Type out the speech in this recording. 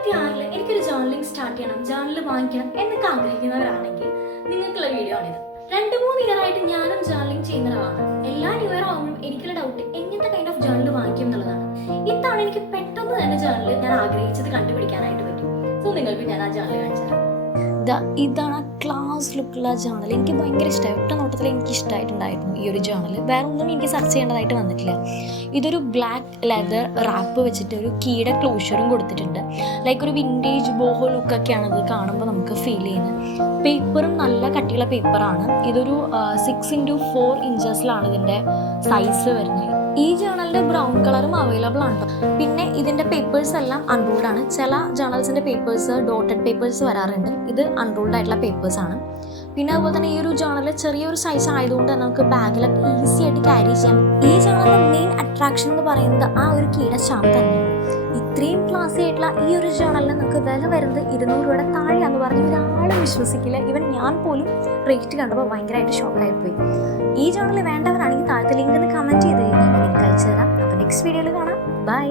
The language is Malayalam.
2026 എനിക്കൊരു ജേർണലിംഗ് സ്റ്റാർട്ട് ചെയ്യണം, ജേർണൽ വാങ്ങിക്കണം എന്നൊക്കെ ആഗ്രഹിക്കുന്നവരാണെങ്കിൽ നിങ്ങൾക്കുള്ള വീഡിയോ ആണിത്. 2-3 ഇയർ ആയിട്ട് ഞാനും ജേർണലിംഗ് ചെയ്യുന്ന ഒരാളാണ്. എല്ലാ ന്യൂ ഇയർ ആവുമ്പോഴും എനിക്കുള്ള ഡൗട്ട് എങ്ങനത്തെ കൈൻഡ് ഓഫ് ജേർണൽ വാങ്ങിക്കും എന്നുള്ളതാണ്. ഇത്തവണ എനിക്ക് പെട്ടെന്ന് തന്നെ ജേർണൽ ഞാൻ ആഗ്രഹിച്ചത് കണ്ടുപിടിക്കാനായിട്ട് പറ്റും. സോ നിങ്ങൾക്ക് ഞാൻ ആ ജേർണൽ കാണിച്ചു തരാം. ഇതാണ് ക്ലാസ് ലുക്കുള്ള ജേർണൽ. എനിക്ക് ഭയങ്കര ഇഷ്ടമായി. ഒറ്റ നോട്ടത്തിൽ എനിക്ക് ഇഷ്ടമായിട്ടുണ്ടായിരുന്നു ഈ ഒരു ജേർണൽ. വേറെ ഒന്നും എനിക്ക് സെർച്ച് ചെയ്യേണ്ടതായിട്ട് വന്നിട്ടില്ല. ഇതൊരു ബ്ലാക്ക് ലെതർ റാപ്പ് വെച്ചിട്ട് ഒരു കീയുടെ ക്ലോഷറും കൊടുത്തിട്ടുണ്ട്. ലൈക്ക് ഒരു വിൻറ്റേജ് ബോഹോ ലുക്കൊക്കെയാണ് ഇത് കാണുമ്പോൾ നമുക്ക് ഫീൽ ചെയ്യുന്നത്. പേപ്പറും നല്ല കട്ടിയുള്ള പേപ്പറാണ്. ഇതൊരു 6x4 ഇഞ്ചസിലാണ് ഇതിൻ്റെ സൈസ് വരുന്നത്. ഈ ജേർണലിൻ്റെ ബ്രൗൺ കളറും അവൈലബിൾ ആണ്. പിന്നെ ഇതിൻ്റെ പേപ്പേഴ്സ് എല്ലാം അൺറൂൾഡ് ആണ്. ചില ജേർണൽസിൻ്റെ പേപ്പേഴ്സ് ഡോട്ടഡ് പേപ്പേഴ്സ് വരാറുണ്ട്. ഇത് അൺറൂൾഡ് ആയിട്ടുള്ള പേപ്പേഴ്സാണ്. പിന്നെ അതുപോലെ തന്നെ ഈ ഒരു ജേർണൽ ചെറിയൊരു സൈസ് ആയതുകൊണ്ട് നമുക്ക് ബാഗിലൊക്കെ ഈസി ആയിട്ട് ക്യാരി ചെയ്യാം. ഈ ജേർണലിൻ്റെ മെയിൻ അട്രാക്ഷൻ എന്ന് പറയുന്നത് ആ ഒരു കീയുടെ ചാം തന്നെയാണ്. ഇത്രയും ക്ലാസി ആയിട്ടുള്ള ഈ ഒരു ജേർണലിന് നമുക്ക് വില വരുന്നത് 200 രൂപയുടെ താഴെയാന്ന് പറഞ്ഞ് ഒരാളും വിശ്വസിക്കില്ല. ഈവൻ ഞാൻ പോലും റേറ്റ് കണ്ടപ്പോൾ ഭയങ്കരമായിട്ട് ഷോക്കായിപ്പോയി. ഈ ജേർണൽ വേണ്ടവരാണെങ്കിൽ താഴത്തെ ലിങ്ക് ഒന്ന് കമൻറ്റ് ചെയ്ത് കഴിഞ്ഞാൽ എനിക്ക് അയച്ചു തരാം. അപ്പോൾ നെക്സ്റ്റ് വീഡിയോയിൽ കാണാം. ബൈ.